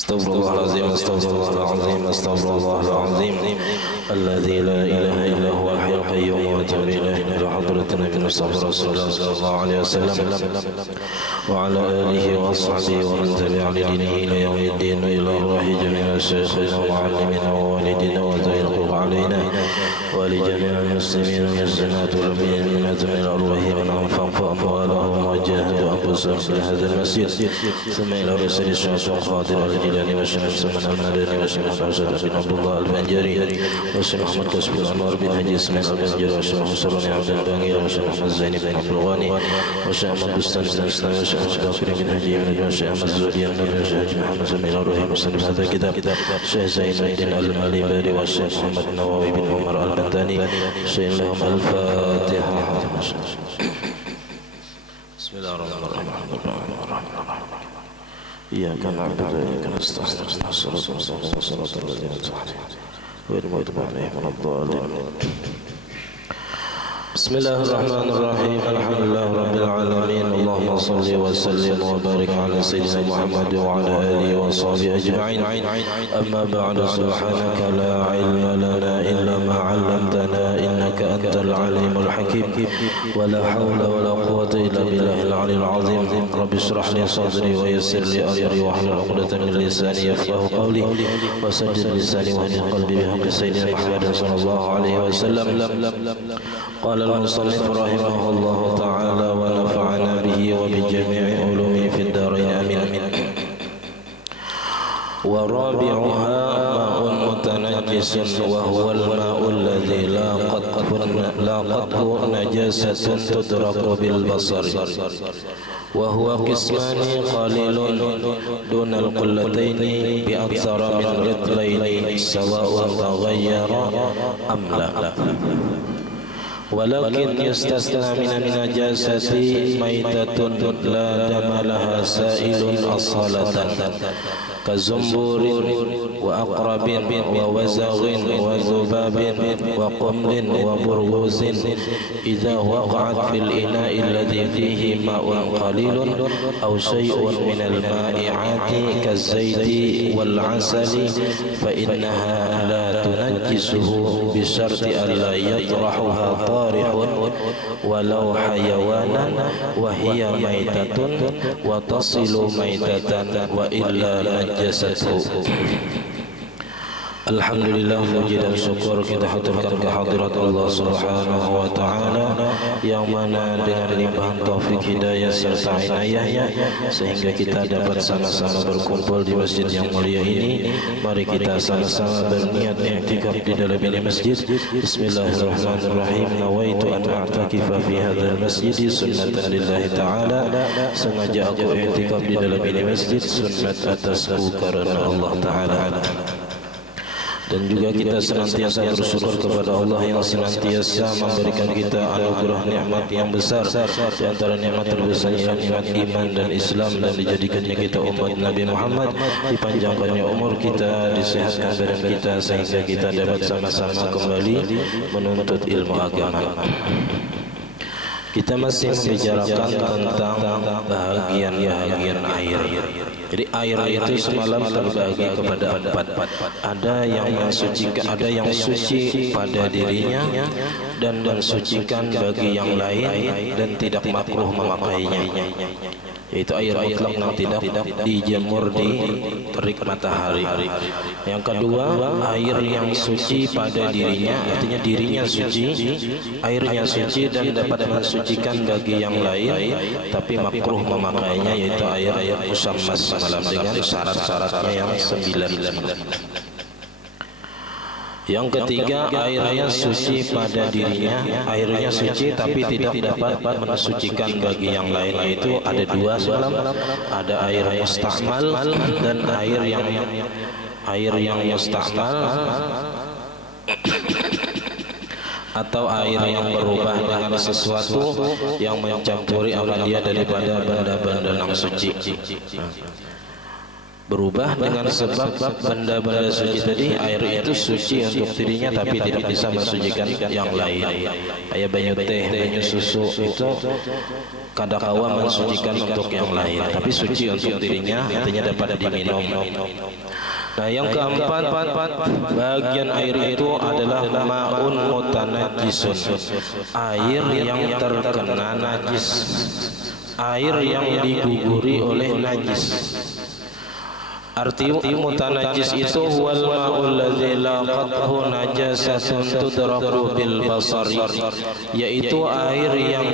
Astaghfirullahaladzim, astaghfirullahaladzim, astaghfirullahaladzim. Alladzi la ilaha illa huwa al-hayyul qayyum wa atubu ilaihi ila hadratin nabiyina Rasulullah sallallahu alaihi wasallam wa ala alihi wa ashabihi wa man tabi'a li dinihi ila yaumiddin ila ruhi jami'a syaikhin wa muallimina wa walidina wa zawil qurba alaina wa li jami'il muslimin wal muslimat wal mu'minat min arwahihim wa anfaqu amwalahum wa jahadu anfusahum fi hadzal masjid thumma ila rasulih sallallahu alaihi الجيلاني والشيخ سلمان المدني والشيخ أرشد بن عبد الله البنجري والشيخ محمد كسب الأنوار بن حجي اسماعيل البنجري والشيخ مصطفى بن عبد الباقي والشيخ محمد زين بن عبد الغني والشيخ محمد بستان الإسلامي والشيخ مصطفى بن حجي بن والشيخ محمد زودي النبي والشيخ محمد سمير الروحي مسلم هذا الكتاب الشيخ زين الدين المالباري والشيخ محمد النووي بن عمر البنتاني شيخ لهم الفاتحة. بسم الله الرحمن الرحيم. إياك نعبد وإياك نستعين اهدنا الصراط المستقيم صراط الذين أنعمت عليهم غير المغضوب عليهم ولا الضالين. بسم الله الرحمن الرحيم. الحمد لله رب العالمين. اللهم صل وسلم وبارك على سيدنا محمد وعلى آله وصحبه أجمعين. أما بعد سبحانك لا علم لنا إلا ما علمتنا إنك أنت العليم الحكيم ولا حول ولا قوة إلا بالله العلي العظيم. رب اشرح لي صدري ويسر لي أمري واحلل عقدة من لساني يفقهوا قولي وسدد لساني واهد قلبي بحق سيدنا محمد صلى الله عليه وسلم. قال المصنف رحمه الله تعالى ونفعنا به وبجميع علومه في الدارين آمين. ورابعها ماء متنجس وهو الماء الذي لاقته نجاسة تدرك بالبصر وهو قسمان قليل دون القلتين بأكثر من رطلين سواء تغير أم لا. ولكن يستثنى من النجاسة ميتة لا دم لها سائل أصالة كزنبور وأقرب ووزغ وذباب وقمل وبرغوز إذا وقعت في الإناء الذي فيه ماء قليل أو شيء من المائعات كالزيت والعسل فإنها لا تنجسه بشرط ألا يطرحها طارح ولو حيوانا وهي ميتة وتصل ميتة وإلا نجسته. Alhamdulillah, puji dan syukur kita haturkan kehadirat Allah Subhanahu wa taala yang mana dengan limpahan taufik hidayah serta inayahnya sehingga kita dapat sama-sama berkumpul di masjid yang mulia ini. Mari kita sama-sama berniat i'tikaf di dalam ini masjid. Bismillahirrahmanirrahim. Nawaitu an a'takifa fi hadzal masjid sunnatan lillahi taala. Sengaja aku i'tikaf di dalam ini masjid sunnat atasku karena Allah taala. Dan juga kita senantiasa bersyukur kepada Allah yang senantiasa memberikan kita anugerah nikmat yang besar. Di antara nikmat terbesar ialah nikmat iman dan Islam, dan dijadikannya kita umat Nabi Muhammad, dipanjangkannya umur kita, disehatkan badan kita sehingga kita dapat sama-sama kembali menuntut ilmu agama. Kita masih membicarakan tentang bahagian-bahagian air. Jadi air itu semalam terbagi kepada empat. Ada yang mensucikan, ada yang suci pada dirinya dan mensucikan bagi yang lain dan tidak makruh memakainya. Yaitu air mutlak yang tidak dijemur di terik matahari. Yang kedua, air yang suci pada dirinya, artinya dirinya suci, airnya suci dan dapat mensucikan bagi yang lain, tapi makruh memakainya, yaitu air musammas semalam dengan syarat-syaratnya yang 9. Yang ketiga, airnya suci pada dirinya, airnya suci tapi tidak dapat mensucikan bagi yang lain, yaitu ada dua semalam, ada air musta'mal dan air yang musta'mal atau air yang berubah dengan sesuatu yang mencampuri amalia daripada benda-benda yang suci. Berubah dengan sebab benda-benda suci tadi, air itu suci untuk dirinya tapi tidak bisa mensucikan yang lain. Kayak banyu teh, banyu susu itu kadakawa mensucikan untuk yang lain, tapi suci untuk dirinya, artinya dapat diminum. Nah, yang keempat, bagian air itu adalah ma'un mutanajjisun, air yang terkena najis, air yang diguguri oleh najis. Arti mutanajjis itu huwal ma'ul ladzi laqathu najasatun tudraku bil basari, yaitu air yang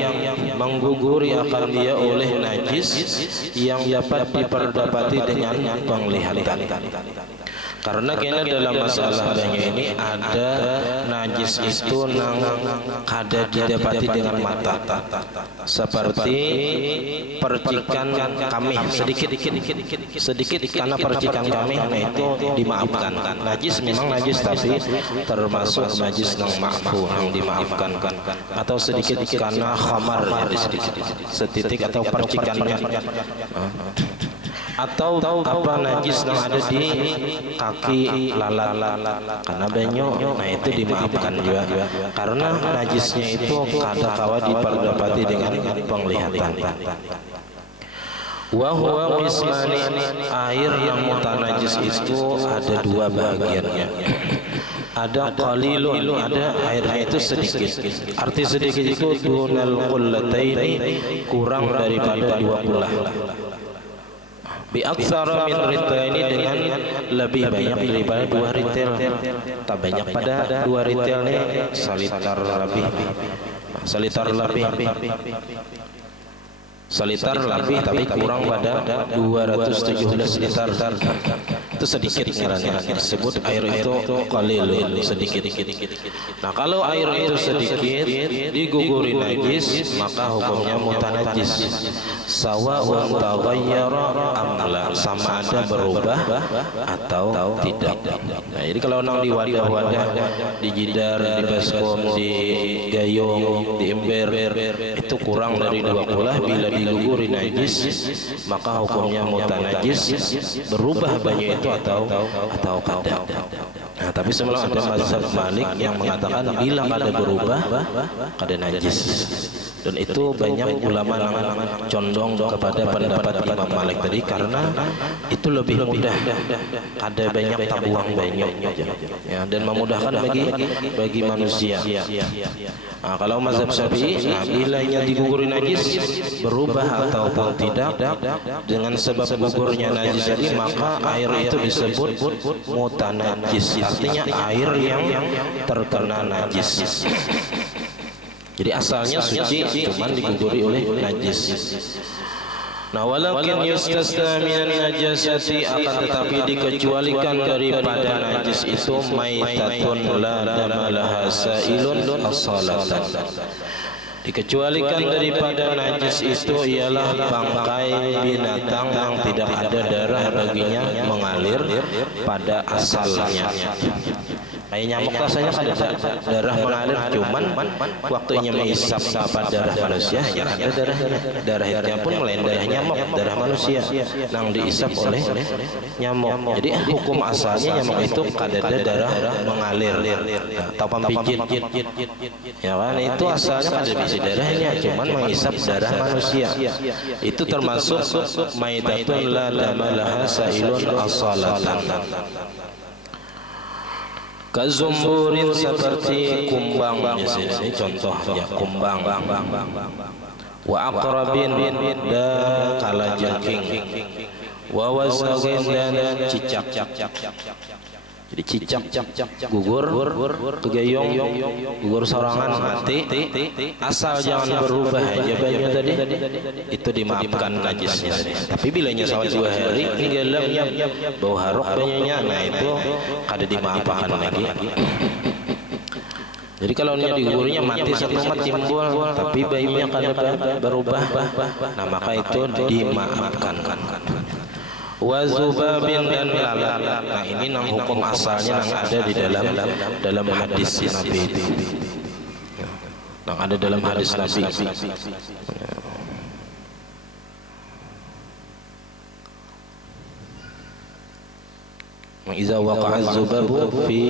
mengguguri akan dia oleh najis yang dapat diperdapati dengan penglihatan. Karena kena dalam masalah banyak ini ada najis itu nang kada didapati dengan mata, seperti percikan kami sedikit karena percikan kami, nah itu dimaafkan. Najis memang najis, tapi termasuk najis nang ma'fu, nang dimaafkan. Atau sedikit karena khamar, setitik atau percikannya, atau apa najis yang ada di kaki lalat karena banyak, nah itu dimaafkan juga karena najisnya itu kadakawa diperdapati dengan penglihatan. Wa huwa mismani, air yang mutanajis itu ada dua bagiannya. Ada qalilun, ada airnya itu sedikit. Arti sedikit itu dunal qullataini, kurang daripada 2 kulah. Bi aktsara min ritaini, dengan lebih banyak daripada 2 ritel. Tak banyak pada 2 ritel ini salitar lebih, tapi kurang pada 217 liter. Itu sedikit ngarannya, disebut air itu qalil, sedikit. Nah, kalau air itu sedikit diguguri najis, maka hukumnya mutanajis. Sawa'un taghayyara am la, sama ada berubah atau tidak. Nah, jadi kalau nang di wadah-wadah, di jidar, di baskom, di gayung, di ember, itu kurang dari 2 kulah, bila diguguri najis maka hukumnya mutanajis, berubah banyak itu atau kada. Nah, tapi sebelum ada mazhab Malik yang mengatakan bila ada berubah kada najis, dan itu banyak ulama yang condong kepada pendapat Imam Malik tadi karena itu lebih mudah, ada banyak tabuang banyak ya, dan memudahkan bagi manusia. Nah, kalau mazhab Syafi'i, nah, bila yang diguguri najis berubah ataupun tidak dengan sebab gugurnya najis tadi, maka air itu disebut mutanajis, artinya air yang terkena najis. Jadi asalnya suci, cuman diguguri oleh najis. Nah, walakin yustasna minan najasati, akan tetapi dikecualikan daripada najis itu maitatun la damalaha sailun as-salatan. Dikecualikan daripada najis itu ialah bangkai binatang yang tidak ada darah baginya mengalir pada asalnya. Kayak nyamuk rasanya kan ada darah mengalir, cuman waktunya menghisap apa darah manusia ya ada darahnya pun melain darah nyamuk, darah manusia yang dihisap oleh nyamuk. Jadi hukum asalnya nyamuk itu kada ada darah mengalir atau pempijit ya kan, itu asalnya kada bisa darahnya, cuman menghisap darah manusia. Itu termasuk maitatun la damalaha sailun as-salatan. Kazumburin, seperti kumbang, ini contohnya kumbang. Wa aqrabin, dan kalajengking. Wa wasagin, dan cicak. Jadi cicak gugur kegayung, gugur sorangan mati, asal jangan berubah aja banyak tadi, itu dimaafkan najisnya. Tapi bilanya sampai 2 hari ninggalamnya bau haruk banyaknya, nah itu kada dimaafkan lagi. Jadi kalau dia digugurnya mati satu mat timbul, tapi bayinya kada berubah, nah maka itu dimaafkan. Wazubabin, dan lalat. Nah, ini nang hukum asalnya nang ada di dalam hadis Nabi itu. Nang ada dalam hadis Nabi. Nah, Iza waqa'a az-zubabu fi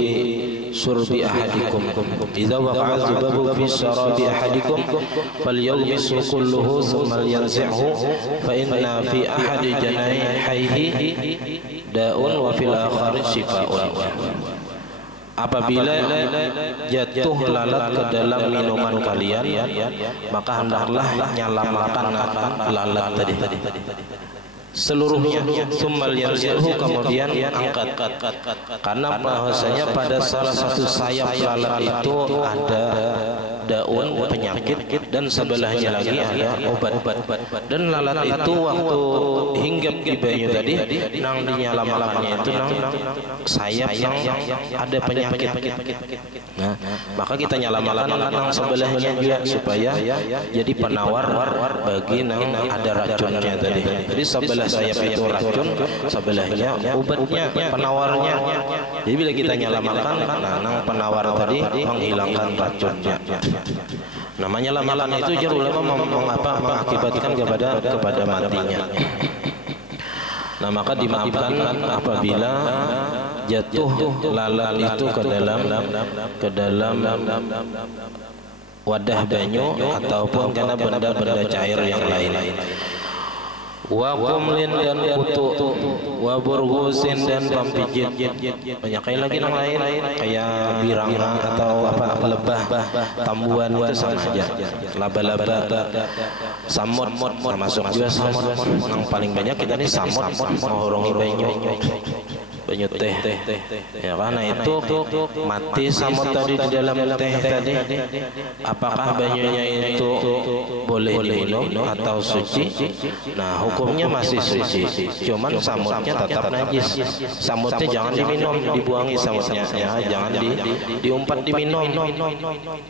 surbi ahadikum, iza waqa'a az-zubabu fi sarabi ahadikum falyalbisu kulluhu thumma yanzi'hu fa inna fi ahadi janayhi da'un wa fil akhari shifaa'un. Apabila jatuh lalat ke dalam minuman kalian, maka hendaklah nyalakan lalat tadi seluruhnya, summal yanzihu, kemudian angkat, karena bahwasanya pada salah satu sayap lalat itu ada daun penyakit dan sebelahnya lagi ada obat. Dan lalat itu waktu hinggap di banyu tadi nang dinyala-nyalakannya itu nang sayap yang ada penyakit. Nah, maka kita nyala-nyalakan nang sebelahnya juga supaya jadi penawar bagi nang ada racunnya tadi. Jadi sebelah sayap itu racun, sebelahnya obatnya, penawarnya. Jadi bila kita nyala-nyalakan, nang penawar tadi menghilangkan racunnya. Namanya lamakan itu jauh lama mengakibatkan kepada matinya. Nah, maka dimaafkan apabila jatuh lalat itu ke dalam wadah banyu ataupun karena benda-benda cair yang lain. Wa kumlin dan kutu, wa burgusin dan pampijit. Banyak kayak lagi yang lain kayak biranga atau lebah, tambuan itu sama aja. Laba-laba, samut termasuk juga samut. Yang paling banyak kita ini samut menghorungi banyu teh. Ya karena itu mati samut tadi di dalam teh tadi. Apakah banyunya itu boleh diminum atau suci? Nah, hukumnya masih suci. Cuman samutnya tetap najis. Samutnya jangan diminum, dibuangi samutnya. Ya, jangan diumpat diminum.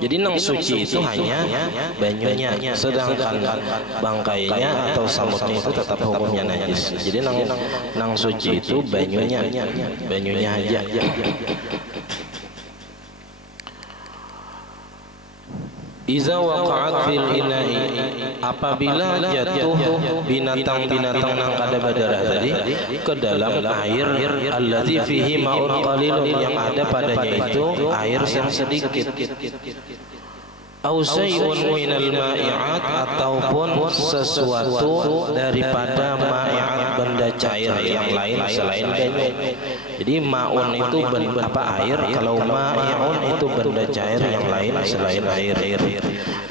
Jadi nang suci itu hanya banyunya, sedangkan bangkainya atau samutnya itu tetap hukumnya najis. Jadi nang suci itu banyunya aja. Iza waqa'at fil ina'i, apabila jatuh binatang-binatang nang kada berdarah tadi ke dalam air allazi fihi ma'un qalilun, yang ada padanya itu air yang sedikit. Au syai'un minal ma'i'at, ataupun sesuatu daripada ma'i'at, benda cair yang lain selain banyu. Jadi ma'un itu air, kalau ma'i'un itu benda cair yang lain selain air.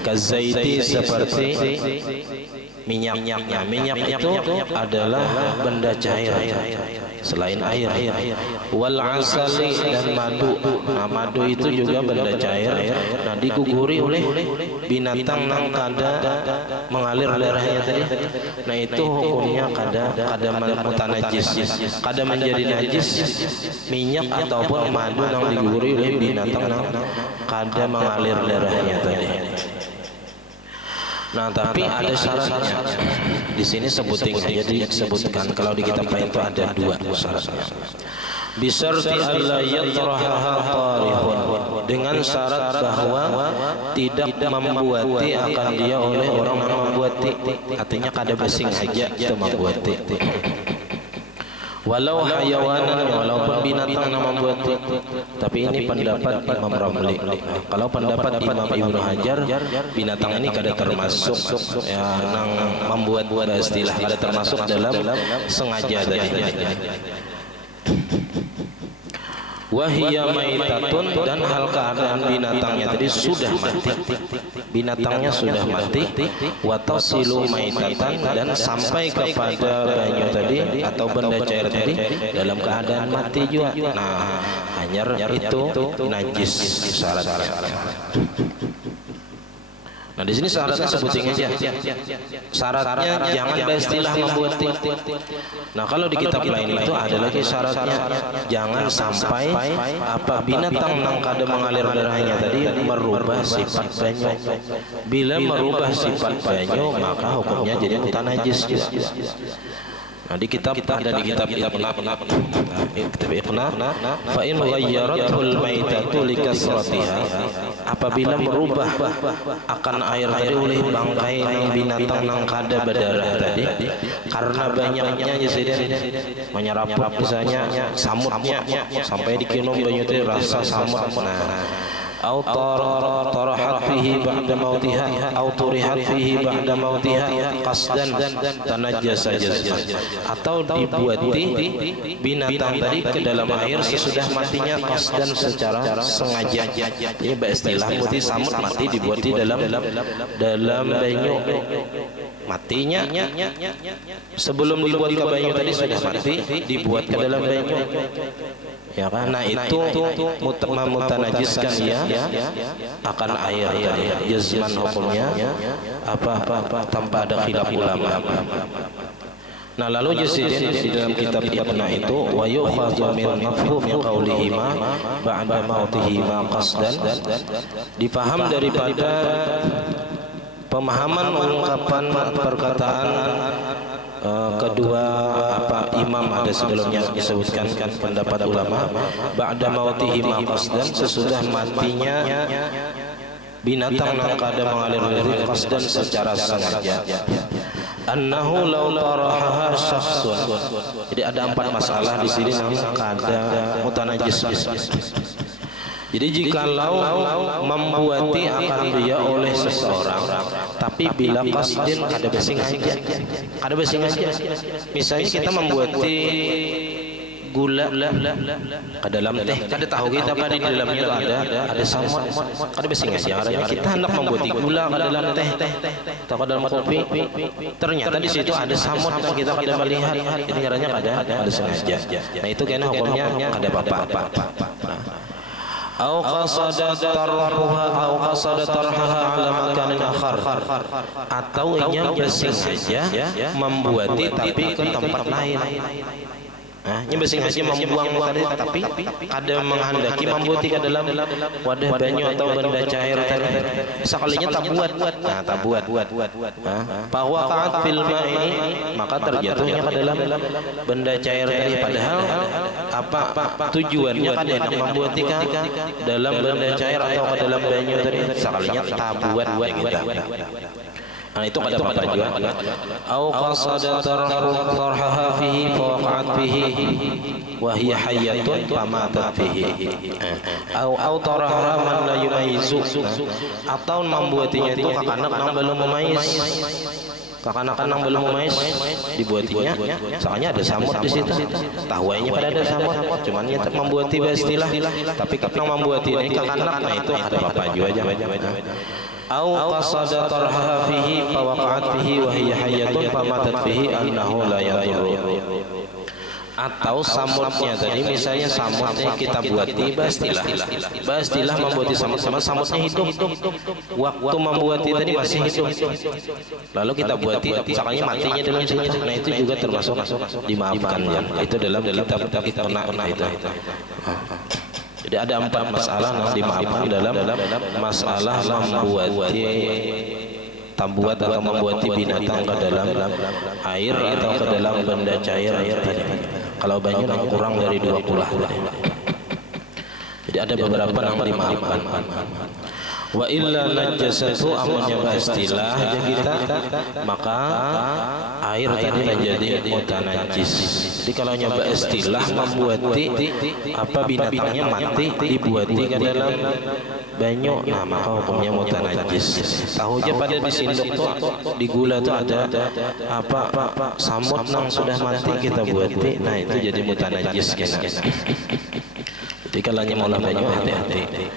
Kazaiti, seperti minyaknya. Minyak itu adalah benda cair selain air. Wal asali, dan madu. Nah, madu itu juga benda cair. Nah, diguguri oleh binatang nang kada mengalir darahnya tadi. Nah, itu hukumnya kada mutanajis, kada menjadi najis minyak ataupun madu nang diguguri oleh binatang nang kada mengalir darahnya tadi. Nah, tapi ada syaratnya. Di sini sebutin saja, disebutkan kalau di kitab lain itu ada 2 syaratnya. Bisyarti alla yatrahaha tarihun, dengan syarat bahwa tidak membuati akan dia oleh orang yang membuati. Artinya kada basing aja itu membuati. Walau hayawanan, walaupun binatang yang membuat. Tapi ini pendapat Imam Ramli. Kalau pendapat Imam Ibnu Hajar, binatang ini kada termasuk ya nang membuat istilah, kada termasuk dalam sengaja tadi. Wahia maitatun, dan hal keadaan binatangnya tadi sudah mati, binatangnya sudah mati. Watasilu maitatan, dan sampai kepada banyu tadi atau benda cair tadi dalam keadaan mati juga. Nah, hanyar itu najis syaratnya. Nah, di sini syaratnya sebutin aja. Syaratnya jangan beristilah membuat. Nah, kalau di kitab lain itu ada lagi syaratnya, jangan sampai binatang nang kada mengalir darahnya tadi merubah sifat banyu. Bila merubah sifat banyu, maka hukumnya jadi mutanajis. Nah di kitab ada di kitab Iqna fa in ghayyaratul maitatu likasratiha, apabila merubah akan air tadi oleh bangkai nang binatang nang kada berdarah tadi karena banyaknya jadi menyeraput misalnya samutnya sampai dikinum banyu tadi rasa samut. Au tarahat fihi ba'da mautiha au turihat fihi ba'da mautiha qasdan tanajjasa jazman, atau dibuati binatang tadi ke dalam air sesudah matinya qasdan secara sengaja. Ini istilah putih samut mati dibuati dalam banyu. Matinya sebelum dibuat ke banyu tadi sudah mati dibuat ke dalam banyu. Ya karena itu mutanajiskan ya akan air tadi jazman hukumnya apa tanpa ada khilaf ulama. Nah lalu Jasidin di dalam kitab Iqna itu wa yukhadhu min mafhumi qaulihima ba'da mautihima qasdan, dipaham daripada pemahaman ungkapan perkataan kedua imam ada sebelumnya disebutkan pendapat ulama ba'da mautihi qasdan, sesudah matinya binatang yang kada mengalir dari qasdan secara sengaja. Annahu law tarahaha syakhsun. Jadi ada 4 masalah di sini yang kada mutanajis. Jadi jikalau membuati akan dia oleh seseorang, tapi bila qasdin ada sengaja, misalnya kita membuati gula ke dalam teh, kada tahu kita pada di dalamnya ada samut, kada sengaja artinya kita hendak membuati gula ke dalam teh atau ke dalam kopi, ternyata di situ ada samut yang kita kada melihat, itu caranya kada sengaja. Nah itu kena hukumnya kada apa-apa. Au qasada tarhuha au qasada tarhaha ala makanin akhar, atau ianya bersengaja membuati tapi ke tempat lain. Nah, ini bersengaja membuang tadi tapi ada menghendaki membuati ke dalam wadah banyu atau benda cair tadi. Sekalinya tak buat. Nah, tak buat. Bahwa qa'at fil ma'i, maka terjatuhnya ke dalam benda cair tadi, padahal apa tujuannya kan hendak membuati ke dalam benda cair atau ke dalam banyu tadi. Sekalinya tak buat gitu. Nah itu kada apa-apa juga. Au qasada tarhaha fihi fawaqa'at fihi wa hiya hayyatun famatat fihi. Au taraha man la yumayyizu, atau membuatinya itu kakanak yang belum memayis. Kakanak-kanak yang belum memayis dibuatinya, soalnya ada samut di situ. Tahuainya pada ada samut, cuman nyata membuati istilah. Tapi kalau membuati ini kakanak, nah itu ada apa-apa juga aja. Au qasada tarhaha fihi fawaqa'at fihi wa hiya hayyatun famatat fihi annahu la yadurru. Atau samutnya tadi, misalnya samutnya kita buati bastilah membuati samutnya hidup, waktu membuati tadi masih hidup, lalu kita buati misalnya matinya dalam sini, nah itu juga termasuk dimaafkan ya. Itu dalam kitab Iqna itu. Jadi ada 4 masalah yang dimaafkan dalam masalah membuati tambuat atau membuati binatang ke dalam air atau ke dalam benda cair tadi. Kalau banyak yang kurang dari 20 tadi. Jadi ada beberapa yang dimaafkan. Wa illa najasatu amunnya istilah kita, maka air tadi menjadi mutanajis. Jadi kalau nyoba istilah membuati apa binatangnya mati dibuati ke dalam banyu, nah maka hukumnya mutanajis. Tahu aja pada di sindok tuh di gula tuh ada apa samut nang sudah mati kita buati, nah itu jadi mutanajis kena. Jadi kalau mau banyu hati-hati.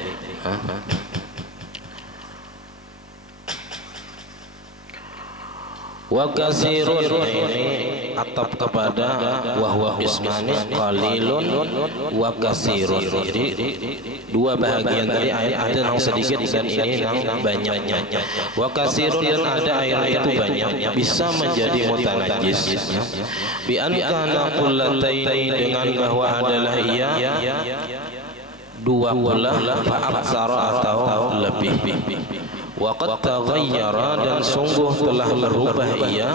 Wa kasirun, ini atap kepada wahwa ismani qalilun wa kasirun. Jadi 2 bahagian tadi ayat ada yang sedikit dan ini yang banyaknya. Wa kasirun, dan ada air itu banyak bisa menjadi mutanajis. Bi an kana qullataini, dengan bahwa adalah ia 2 qullah fa aksara atau lebih. wa qad taghayyara dan sungguh telah berubah ia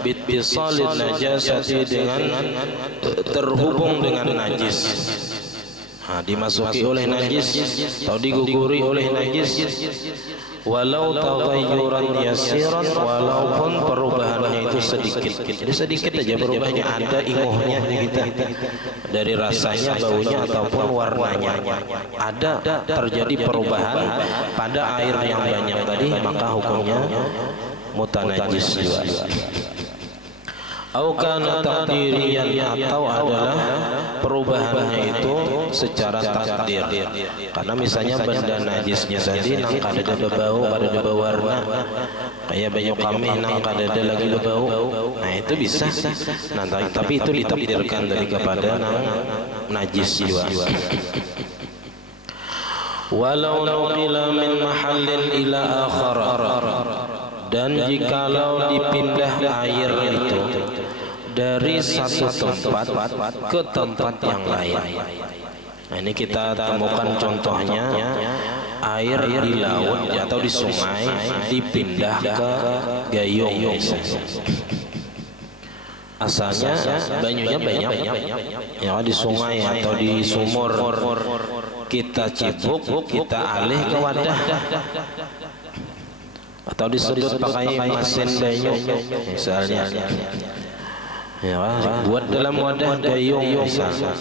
bittisalin najasati dengan terhubung dengan najis. Dimasuki oleh najis atau diguguri oleh najis, walau taghayyuran yasiran, walaupun perubahannya itu sedikit. Jadi sedikit aja berubahnya, ada inguhnya kita dari rasanya, baunya ataupun warnanya. Ada terjadi perubahan pada air yang banyak tadi, maka hukumnya mutanajis juga. Au kana taqdiriyan, atau adalah perubahannya itu secara takdir. Karena misalnya benda najisnya tadi nang kada bebau, kada berwarna, kayak banyu kami nang kada lagi bebau. Nah itu bisa. Nah tapi itu ditakdirkan dari kepada nang najis juga. Walau nuqila min mahallin ila akhar, dan jikalau dipindah air itu dari satu tempat ke tempat yang lain. Nah, ini kita temukan contohnya, air di laut atau di sungai dipindah ke gayung misalnya. Asalnya banyunya banyak ya di sungai atau di sumur, kita cibuk, kita alih ke wadah atau disedot pakai mesin banyu misalnya, ya, buat dalam wadah gayung misalnya.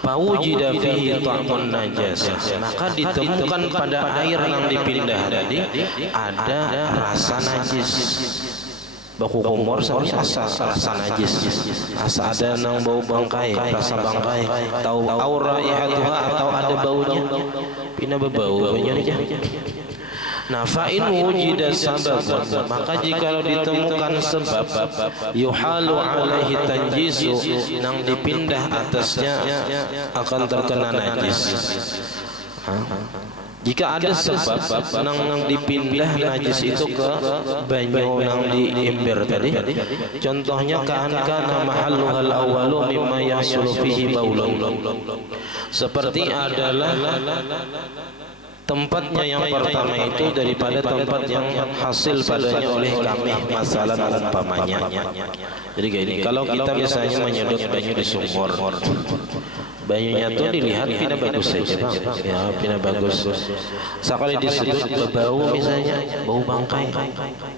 Fawujida fihi ta'mun najasah, maka ditemukan pada air yang dipindah tadi ada rasa najis. Baku kumur sama rasa najis, asa ada nang bau bangkai, rasa bangkai, tahu aura atau ada baunya, pina berbau baunya aja. Nah, fa'in wujida sababun, maka jika ditemukan sebab, yuhalu alaihi tanjisu, nang dipindah atasnya akan terkena najis. Jika ada sebab nang dipindah najis itu ke banyu nang di ember tadi, contohnya kana mahalluhal awwalu mimma yahsulu fihi baulun, seperti adalah tempatnya yang pertama itu daripada tempat yang hasil padanya oleh kami, masalah umpamanya. Jadi gini, kalau kita misalnya menyedot banyu di sumur, banyunya tuh dilihat pina bagus saja bang, ya pina bagus. Sekali disedot berbau misalnya, bau bangkai.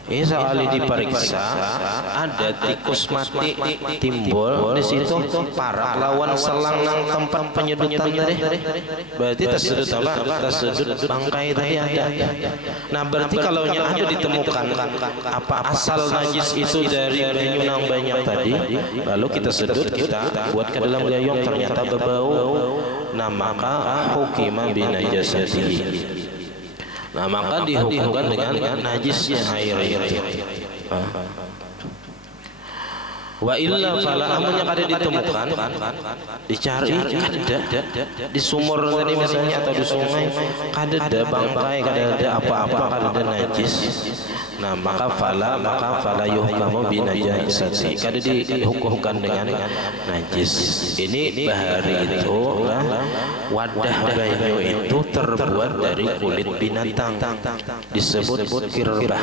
Sekali diperiksa ada tikus mati timbul di situ, parak lawan selang nang tempat penyedotan tadi. Berarti tersedot apa? Tersedot bangkai tadi ada. Nah berarti kalau ada ditemukan apa asal najis itu dari banyu nang banyak tadi, lalu kita sedot, kita buat ke dalam gayung, ternyata berbau. Nah maka hukima binajasatihi, nah maka dihukumkan dengan najisnya air itu. Wa illa fala, amunnya kada ditemukan, dicari kada di sumur tadi misalnya atau di sungai, kada ada bangkai, kada ada apa-apa, kada ada najis. Nah maka fala yuhkamu binajasati, kada dihukumkan dengan najis. Ini bahari itu wadah banyu itu terbuat dari kulit binatang, disebut kirbah.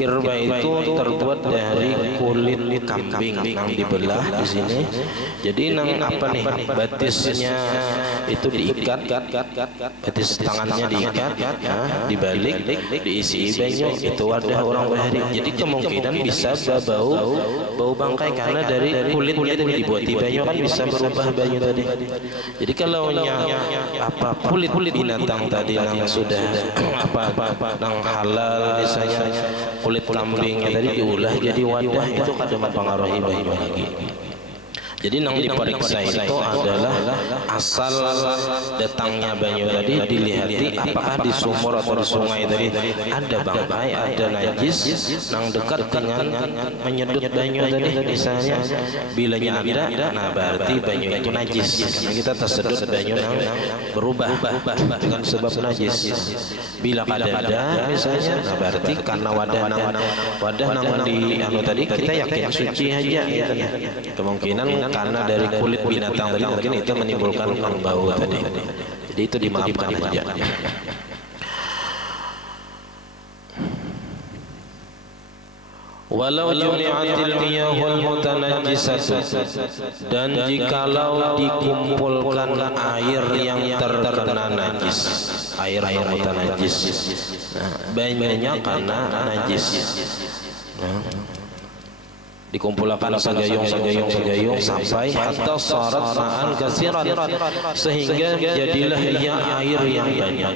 Kirbah itu terbuat dari kulit kambing yang dibelah di sini. Jadi nang apa nih, batisnya itu diikat, batis tangannya diikat, dibalik, diisi banyu, itu wadah orang bahari. Jadi kemungkinan bisa bau bangkai karena dari kulit itu dibuat banyu kan bisa berubah banyu tadi. Jadi kalau apa kulit binatang tadi yang sudah nang halal misalnya, kulit kambingnya tadi diolah jadi wadah, itu kada mempengaruhi banyu lagi. Jadi yang diperiksa itu adalah asal datangnya banyu tadi, dilihati apakah di sumur atau di sungai tadi ada bangkai, ada najis yang dekat dengan menyedot banyu tadi misalnya. Bilanya ada, nah berarti banyu itu najis. Nah, kita tersedot banyu yang berubah dengan sebab najis. Bila ada misalnya, nah berarti karena wadah nang di tadi kita yakin suci aja gitu. Kemungkinan karena dari kulit binatang tadi mungkin itu menimbulkan bau tadi. Jadi itu dimaafkan aja. Walau jumi'atil miyahul mutanajjisatu, dan jikalau dikumpulkan air yang terkena najis, air yang mutanajjis, banyaknya karena najis, dikumpulkan segayung sampai hatta sarat ma'an katsiran, sehingga jadilah ia air yang banyak,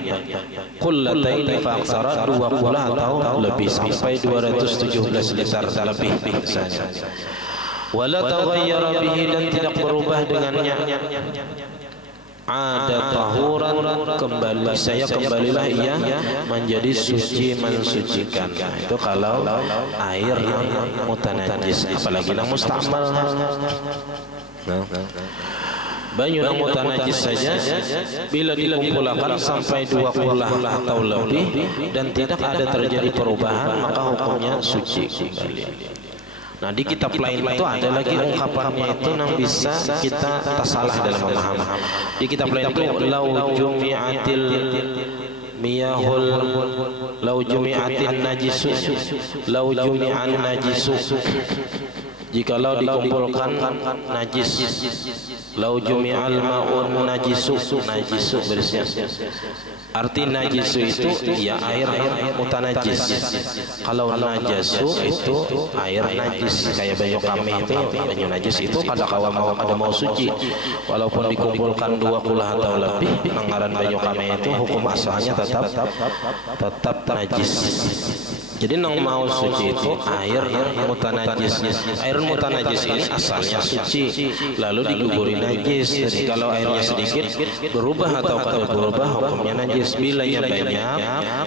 qullataini fa aksara, 20 atau lebih, sampai 217 liter lebih misalnya. Wala taghayyara bihi, dan tidak berubah dengannya, ada tahuran, kembali kembalilah ia menjadi suci, mensucikan. Itu kalau air yang mutanajis, apalagi yang mustamal. Banyu yang mutanajis saja bila dikumpulkan sampai 20 atau lebih dan tidak ada terjadi perubahan, maka hukumnya suci kembali. Nah, di kitab lain itu ada lagi ungkapannya itu yang bisa kita salah dalam memahami. Di kitab lain itu lau jumi'atil miyahul, lau jumi'atin najisu, lau jumi'an najisu, jikalau dikumpulkan najis, lau jumi'al ma'un najisu, najisu bersih. Arti najisu itu ya air mutanajis. Kalau najasu itu air najis, kayak banyu kami itu banyu najis itu kada mau suci, walaupun dikumpulkan 20 atau lebih, pengaran banyu kami itu hukum asalnya tetap najis. Jadi nang mau suci itu air mutanajis. Air mutanajis ini asalnya suci, lalu diguguri najis. Jadi kalau airnya sedikit berubah atau kada berubah, hukumnya najis. Bilanya banyak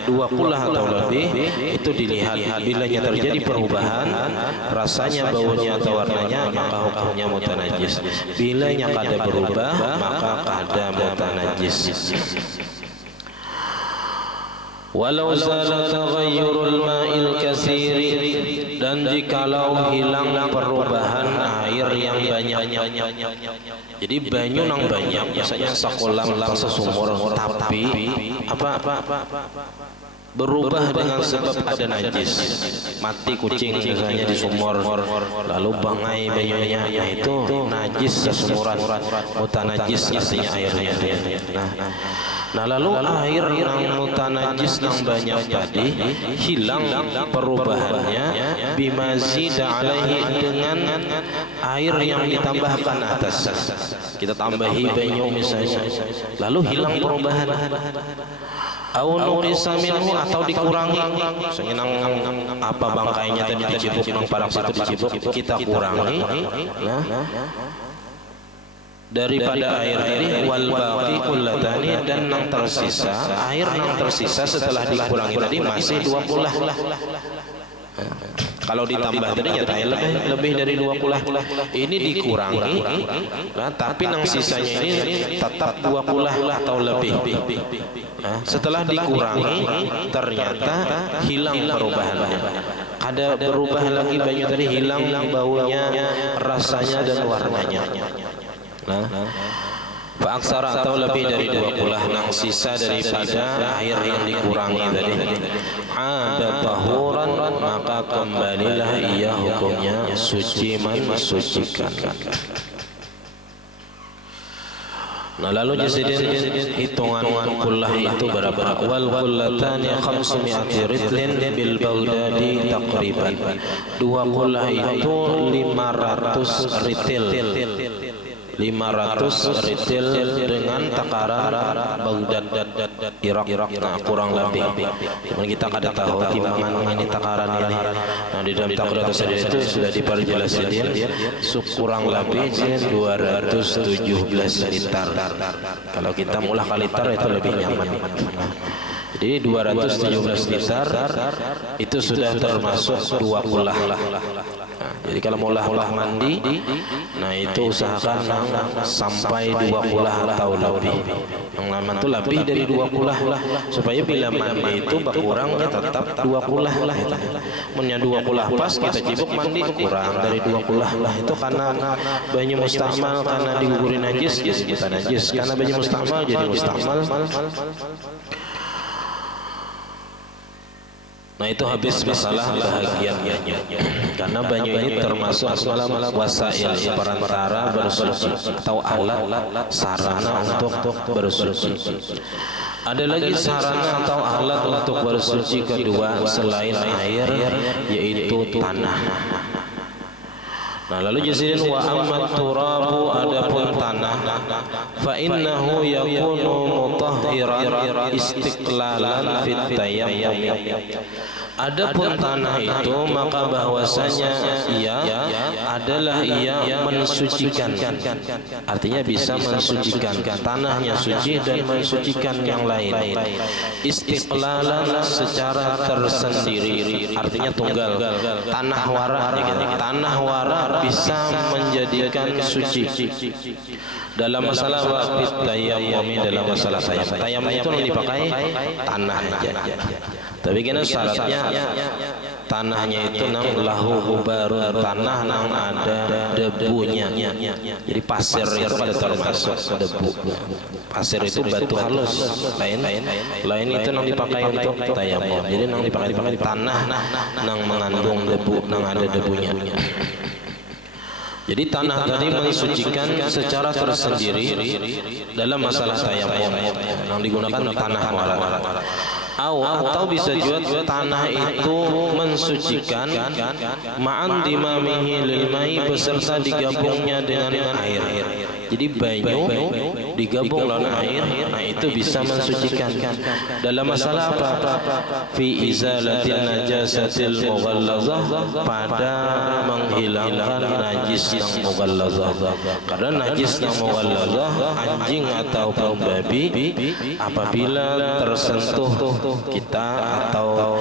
20 atau lebih, itu dilihat. Bilanya terjadi perubahan, rasanya, baunya atau warnanya, maka hukumnya mutanajis. Bilanya kada berubah, maka kada mutanajis. Walau zala taghayyurul ma'il katsiri, dan jikalau hilang perubahan air yang banyak. Jadi banyu nang banyak, biasanya sakolam sesumur, tapi berubah dengan sebab ada najis, mati kucing misalnya di sumur, lalu bangai banyunya, itu najis sesumuran, mutanajis artinya airnya. Nah lalu air yang mutanajis yang banyak tadi hilang perubahannya, bimazida alaihi, dengan air yang ditambahkan atas. Kita tambahi banyu misalnya, lalu hilang perubahan. Au nuqisa minhu, atau dikurangi, misalnya nang apa bangkainya tadi dicibuk, nang parang situ dicibuk, kita kurangi, daripada air tadi, wal baqi kullatani, dan nang tersisa, air nang tersisa setelah dikurangi tadi masih 20. Kalau ditambah tadi nyata lebih dari 20, ini dikurangi, tapi nang sisanya ini tetap 20 atau lebih. Setelah dikurangi ternyata hilang perubahannya, ada berubah lagi banyu tadi, hilang baunya, rasanya dan warnanya. Fa'aksara, atau lebih dari 20 nang sisa daripada air yang dikurangi tadi, ada tahuran, maka kembalilah ia hukumnya suci, mensucikan. Nah lalu jadi hitungan kullah itu berapa? Wal kullatani 500 ritlin bil Baghdadi taqriban. 2 kullah itu 500 ritil. 500 ritil dengan takaran Baghdad Irak, nah kurang lebih. Cuman kita kada tahu timbangan ini takaran ini. Nah di dalam takaran itu sudah diperjelas dia kurang lebih 217 liter. Kalau kita mulah kali liter itu lebih nyaman. Jadi 217 liter itu sudah termasuk 2 kulah. Jadi kalau mau ulah mandi, nah itu usahakan sampai 2 kulah atau lebih. Yang lama itu lebih dari 2 kulah, supaya bila mandi itu berkurangnya tetap 2 kulah lah. Punya 2 kulah pas kita cibuk mandi kurang dari 2 kulah lah. Itu karena banyu mustamal, karena diguguri najis jadi kita najis, karena banyu mustamal jadi mustamal. Nah itu habis masalah bahagiannya. Karena banyu ini termasuk wasail, perantara bersuci atau alat sarana untuk bersuci. Ada lagi sarana atau alat untuk bersuci kedua selain air, yaitu tanah. Nah lalu jasirin wa ammat turabu, adapun tanah, fa innahu yakunu mutahhiran istiqlalan fit tayammum. Adapun tanah itu maka bahwasanya ia adalah ia mensucikan, artinya bisa mensucikan, tanahnya suci dan mensucikan yang lain. Istiqlalan secara tersendiri, artinya tunggal, tanah wara, tanah wara bisa menjadikan suci. Dalam masalah waqit tayammum, dalam masalah tayammum itu yang dipakai tanah aja. Tapi kena syaratnya tanahnya itu nang lahu hubarun, tanah nang ada debunya. Jadi pasir itu ada termasuk debu. Pasir itu batu halus, lain itu nang dipakai untuk tayammum. Jadi nang dipakai tanah nang mengandung debu, nang ada debunya. Jadi tanah tadi mensucikan secara tersendiri dalam masalah tayammum, yang digunakan tanah wara. Atau bisa juga tanah itu mensucikan ma'an dimamihi lil mai, beserta digabungnya dengan air. Jadi banyu digabung dengan air, nah itu bisa mensucikan. Dalam masalah apa? Fi izalatil najasatil mughallazah, pada menghilangkan najis yang mughallazah. Karena najis yang mughallazah, anjing ataupun babi, apabila tersentuh kita atau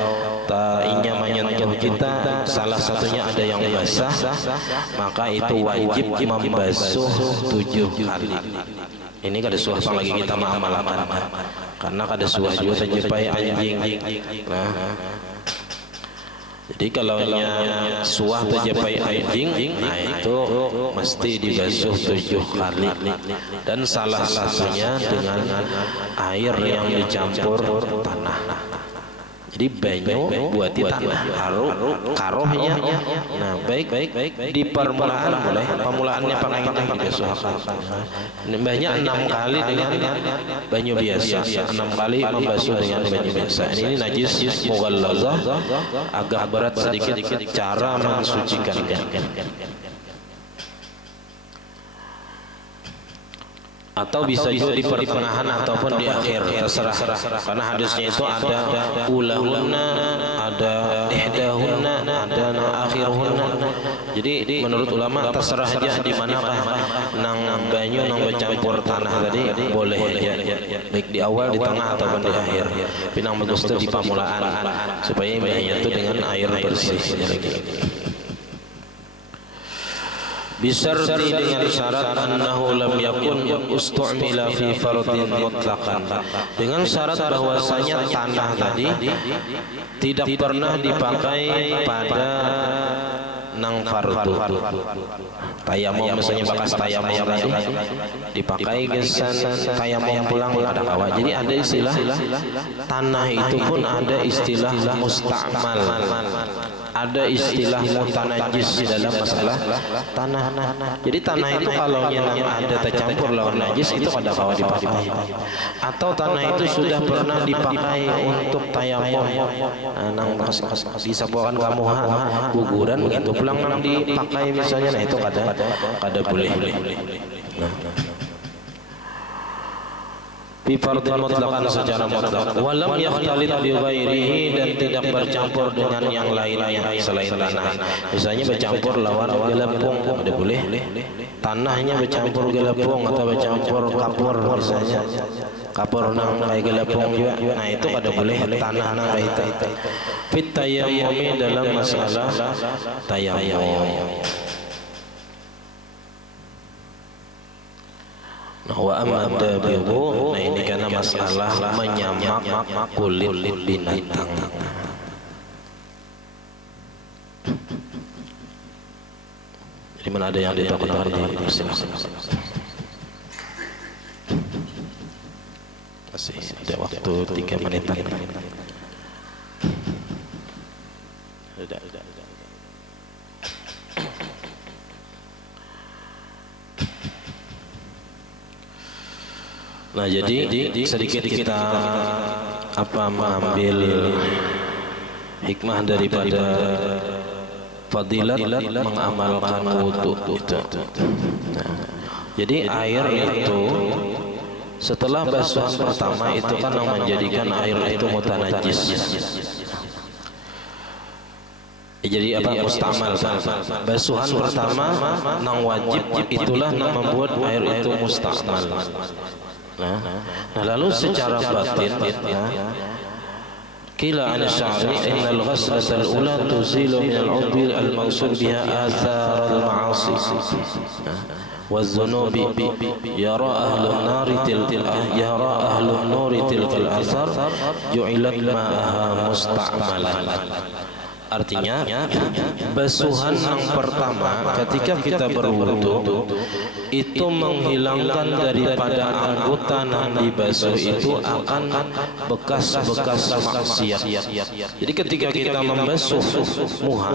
inya menyentuh kita, salah satunya ada yang basah, maka itu wajib membasuh 7 kali. Ini kada suah lagi kita mengamalkan, karena kada suah juga menjumpai anjing. Nah, jadi kalau suah terjumpai anjing, nah itu mesti dibasuh 7 kali, dan salah satunya dengan air yang dicampur tanah. Jadi banyu buat tanah, karohnya. Nah baik di permulaan boleh, permulaannya pakai dibasuhkan. Banyak 6 kali dengan banyu biasa, 6 kali membasuh dengan banyu biasa. Ini najis mughallazah, agak berat sedikit cara mensucikannya. Atau bisa juga di pertengahan ataupun di akhir, terserah. Karena hadisnya itu ada ulahunna, ada ihdahunna, ada akhirhunna. Jadi menurut ulama terserah aja di manakah nang banyu nang bercampur tanah tadi boleh ya. Baik di awal, di tengah ataupun di akhir. Pinang bagus itu di permulaan supaya banyu itu dengan air bersih lagi. Bisarti, dengan syarat annahu lam yakun ustu'mila fi fardin mutlaqan, dengan syarat bahwasanya tanah tadi tidak pernah dipakai pada nang fardu. Tayamum misalnya bekas tayamum tadi dipakai gesan tayamum pulang pada kawa. Jadi ada istilah tanah itu pun ada istilah musta'mal, ada istilah mutanajis dalam masalah tanah. Jadi tanah itu kalau yang ada tercampur lawan najis itu kada kawa dipakai. Atau tanah itu sudah pernah dipakai untuk tayamum, nang bisa bukan kamu guguran begitu pulang nang dipakai misalnya, nah itu kada boleh. Fi fardin mutlaqan, secara mutlak. Walam yakhtalit bi ghairihi, dan tidak bercampur dengan yang lainnya selain tanah. Misalnya bercampur lawan gelepung, ada boleh. Tanahnya bercampur gelepung atau bercampur kapur misalnya. Kapur nang kayak gelepung juga. Nah itu kada boleh tanah nang kayak itu. Fit tayammum, dalam masalah tayammum. Wa amma dabiru, nah ini karena masalah menyamak kulit binatang. Jadi mana ada yang ditakutkan di masih ada waktu 3 menitan. Sudah. Nah, jadi sedikit kita mengambil hikmah daripada fadilat mengamalkan wudu itu. Nah, jadi air itu setelah basuhan pertama itu kan yang menjadikan air itu mutanajis. Jadi mustamal kan? Basuhan pertama nang wajib itulah yang membuat air itu mustamal. Nah, lalu secara batin, qila an syari innal ghaslata al-ula tuzilu min al-'udwi al-mawsul biha athar al-ma'asi wa adh-dhunubi yara ahlun nari tilka al-athar ju'ilat ma'aha musta'malan. Artinya basuhan yang pertama ketika kita berwudu itu menghilangkan daripada anggota yang dibasuh itu akan bekas-bekas maksiat. Jadi ketika kita membasuh muha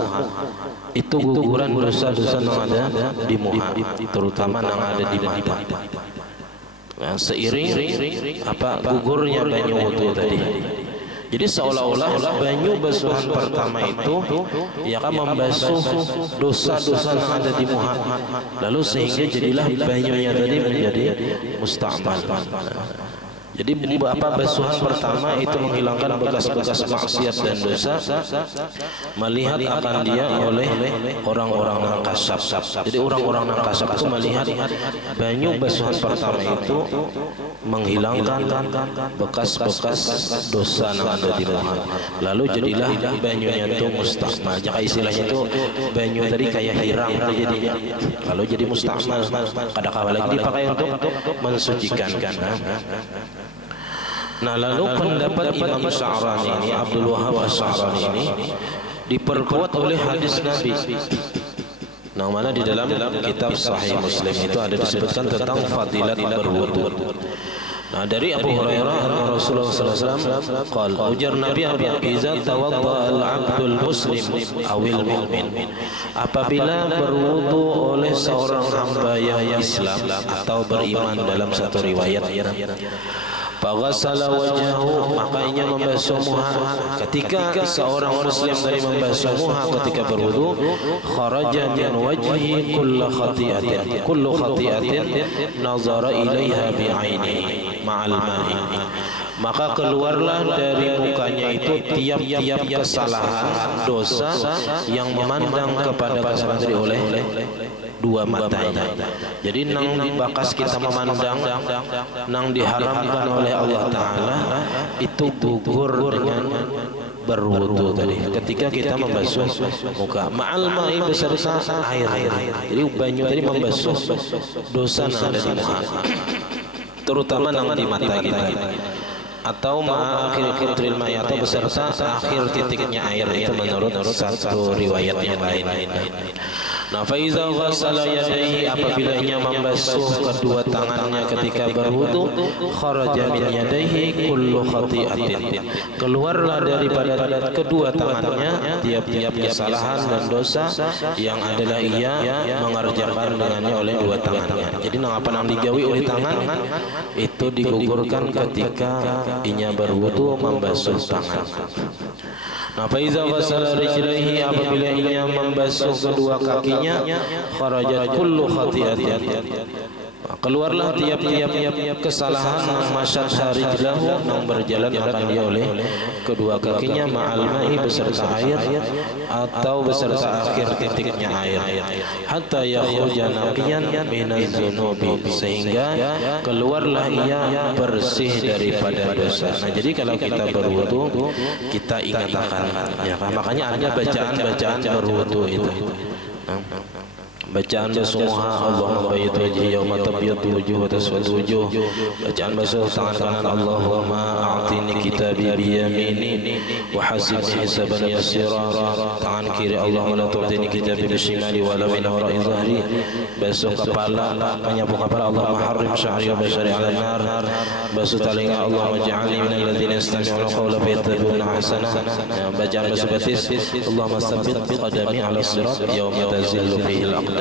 itu guguran dosa-dosa yang ada di muha, terutama yang ada di mata. Nah, seiring gugurnya banyu wudu tadi. Jadi seolah-olah banyu basuhan pertama itu ya kan membasuh dosa-dosa yang ada di muha. Lalu sehingga jadilah banyunya tadi menjadi musta'mal. Jadi basuhan pertama itu menghilangkan bekas-bekas maksiat dan dosa, melihat akan dia oleh orang-orang yang kasab. Jadi orang-orang yang kasab itu melihat banyu basuhan pertama itu menghilangkan bekas-bekas dosa yang ada di muha. Lalu jadilah banyunya itu musta'mal. Jika istilahnya itu banyu tadi kayak hirang jadinya. Lalu jadi musta'mal. Kadang-kadang lagi dipakai untuk mensucikan. Nah, lalu pendapat Imam Sya'rani ini, Abdul Wahhab Asy-Sya'rani ini diperkuat oleh hadis Nabi. Nah, mana di dalam kitab Sahih Muslim itu ada disebutkan tentang fadilat berwudu. Nah, dari Abu Hurairah Rasulullah sallallahu alaihi wasallam qala ujar Nabi iza tawadda al-'abdul muslim awil mu'min, apabila berwudu oleh seorang hamba yang Islam atau beriman dalam satu riwayat, faghasala wajhahu, maka ia membasuh muha. Ketika seorang muslim dari membasuh muha ketika berwudu, kharaja min wajhi kullu khati'atin nazara ilaiha bi'ainihi ma'al ma'i, maka keluarlah dari mukanya itu tiap-tiap kesalahan dosa yang memandang kepada kesalahan oleh dua matanya. Jadi nang bakas kita memandang nang diharamkan oleh Allah Ta'ala itu gugur dengan berwudu tadi ketika kita membasuh muka ma'al ma'i beserta air. Jadi banyu tadi membasuh dosa yang ada di muka, terutama nang di mata kita, atau ma'akhir tril ma'i, atau beserta akhir titiknya air. Itu menurut satu riwayat yang lain. Nah, faiza ghasala yadayhi, apabila ia membasuh kedua tangannya ketika berwudu, kharaja min yadayhi kullu khati'atin, keluarlah daripada kedua tangannya tiap-tiap kesalahan dan dosa yang adalah ia mengerjakan dengannya oleh dua tangannya. Jadi apa yang digawi oleh tangan itu digugurkan ketika ia berwudu membasuh tangan. Nah, faiza ghasala rijlaihi, apabila ia membasuh kedua kakinya, kharajat kullu khati'atin, keluarlah tiap-tiap kesalahan masyad rijlahu, yang berjalan akan dia oleh kedua kakinya ma'al ma'i beserta air atau beserta akhir titiknya air, hatta yakhruja naqiyan minaz zunubi, sehingga keluarlah ia bersih daripada dosa. Nah, jadi kalau kita berwudu kita ingat akan ya, makanya ada bacaan-bacaan berwudu itu. Bacaan basmalah Allahumma bayyid wajhi yawma tabyaddu wujuh wa taswaddu wujuh. Bacaan basmalah tangan kanan Allahumma a'tini kitabi bi yamini wa hasibni hisaban yasira. Tangan kiri Allahumma la tu'tini kitabi bi shimali wa la min wara'i dhahri. Basuh kepala, menyapu kepala Allahumma harrim sya'ri wa bashari 'ala nar. Basuh telinga Allahumma ja'alni minal ladzina yastami'una qawla fayattabi'una ahsanah. Bacaan basuh batis Allahumma tsabbit qadami 'ala sirat yawma tazillu fihi al-aqdam.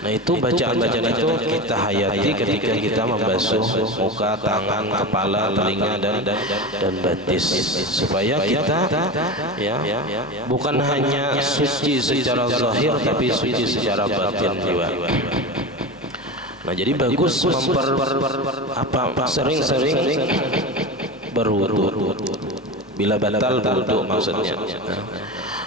Nah itu bacaan-bacaan itu kita hayati ketika kita membasuh muka, tangan, kepala, telinga dan batis, supaya kita ya bukan hanya suci secara zahir tapi suci secara batin juga. Nah jadi bagus sering-sering berwudu bila batal wudu maksudnya.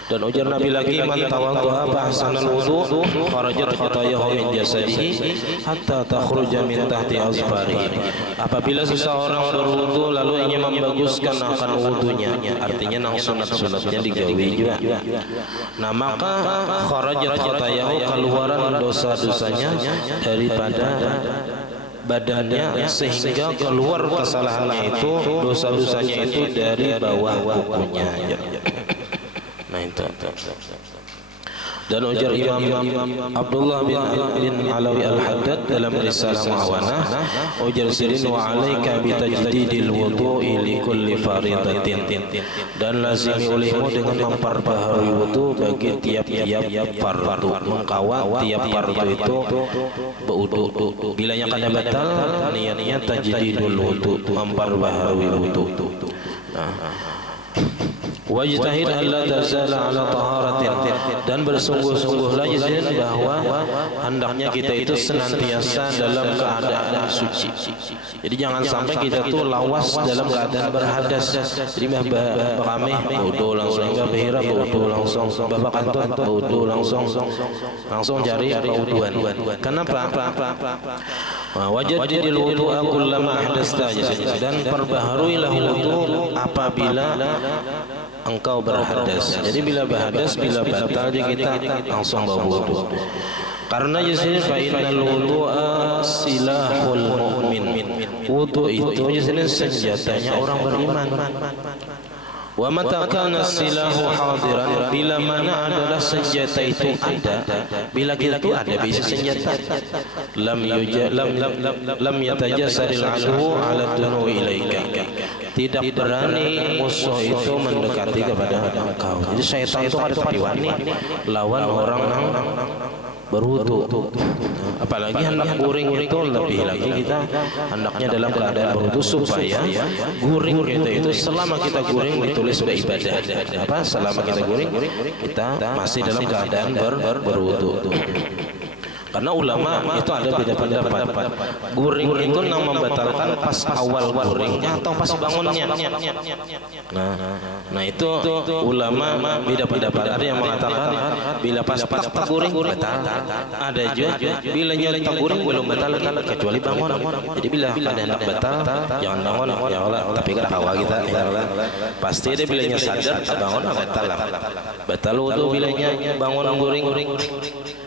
Dan ujar Nabi lagi, man tawadda'a fa ahsanal wudu kharajat khatayahu min jasadihi hatta takhruja min tahti azfarihi. Apabila seseorang berwudu lalu ingin membaguskan akan wudunya, artinya nang sunat-sunatnya digawe juga. Nah maka kharajat khatayahu, keluaran dosa-dosanya daripada badannya, sehingga keluar kesalahannya itu, dosa-dosanya itu dari bawah kukunya. Nah itu. Dan ujar Imam Abdullah bin Alawi Al-Haddad dalam Risalah Mu'awanah, ujar sirin wa 'alaika bi tajdidil wudu'i li kulli faridatin. Dan lazimi olehmu dengan memperbaharui wudu bagi tiap-tiap fardu, mengkawat tiap fardu itu berwudu. Bila yang kada batal niatnya tajdidul wudu, memperbaharui wudu. Wajtahid alla tazala ala taharatin, dan bersungguh-sungguhlah bahwa hendaknya kita itu senantiasa dalam keadaan suci. Jadi jangan sampai kita tuh lawas dalam keadaan berhadas. Jadi kami wudu langsung, bahira wudu langsung, bapak kantun wudu langsung cari kewuduan. Kenapa? Wajadil wudu'a kullama ahdasta, dan perbaharuilah wudu apabila engkau berhadas. Jadi bila berhadas, bila batal kita langsung berwudu. Karena jadi fa innal wudu'a silahul mu'min. Wudu itu jadi senjatanya orang beriman. Wa mata kana silahu hadiran, bila mana adalah senjata itu ada, bila kita itu ada bisa senjata, lam yatajasadil adu ala dunu ilaika, tidak berani musuh itu mendekati kepada engkau. Jadi syaitan itu ada piwani lawan orang yang berwudu. Apalagi hendak guring itu lebih lagi kita hendaknya dalam keadaan berwudu, supaya guring kita itu selama kita guring ditulis beribadah. Apa? Selama kita guring kita masih dalam keadaan berwudu. Karena ulama itu ada beda pendapat. Guring itu yang membatalkan pas awal guringnya atau pas bangunnya. Nah itu ulama beda pendapat. Ada yang mengatakan bila pas guring batal. Ada juga bila nyata guring belum batal kecuali bangun. Jadi bila ada hendak batal jangan bangun, ya Allah. Tapi kan hawa kita, ya Allah. Pasti ada bilanya sadar bangun batal lah. Batal wudu bilanya bangun guring.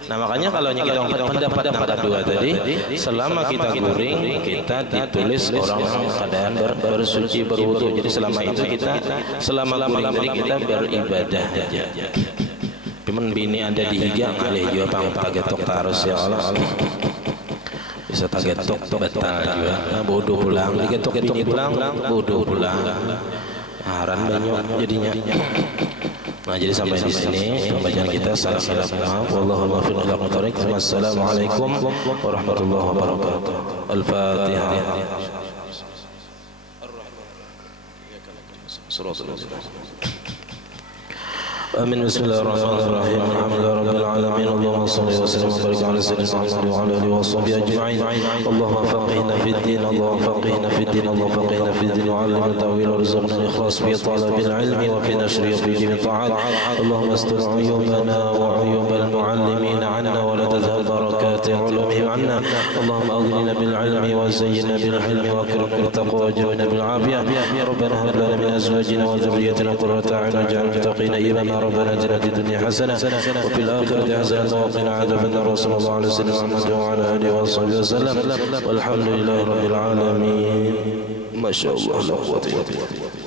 Nah makanya kalau kita pendapat yang kedua tadi, selama kita guring kita ditulis orang yang keadaan bersuci berwudu. Jadi selama itu kita, selama guring tadi kita beribadah aja. Cuman bini ada di higa kali juga pang tagetok tarus, ya Allah. Bisa tagetok batal juga. Bodoh pulang, digetok bini pulang, bodoh pulang. Haran banyak jadinya. Nah jadi sampai di sini pembacaan kita. Wassalamualaikum warahmatullahi wabarakatuh. Al-Fatihah. Amin. Bismillahirrahmanirrahim. Alhamdulillahi rabbil alamin. Allahumma shalli wa sallim wa barik ala sayyidina Muhammad wa ala alihi wa sahbihi ajma'in. Allahumma faqihna fid din, Allahumma faqihna fid din, Allahumma faqihna fid din wa 'allimna at-ta'wil warzuqna al-ikhlas fi talabil 'ilmi wa fi nashri wa fi jami' ta'at. Allahumma astur 'uyubana wa 'uyub al-mu'allimin 'anna wa la tadhhab barakati 'ulumihim 'anna. Allahumma aghnina bil 'ilmi wa zayyinna bil 'ilmi wa akrimna bit taqwa wa jawwina bil 'afiyah. Rabbana hab lana min azwajina wa dhurriyyatina qurrata a'yun waj'alna lil muttaqina imama. ربنا آتنا في الدنيا حسنة وفي الآخرة حسنة وقنا عذاب النار صلى الله عليه وسلم وعلى آله وصحبه وسلم والحمد لله رب العالمين. ما شاء الله لا قوة إلا بالله.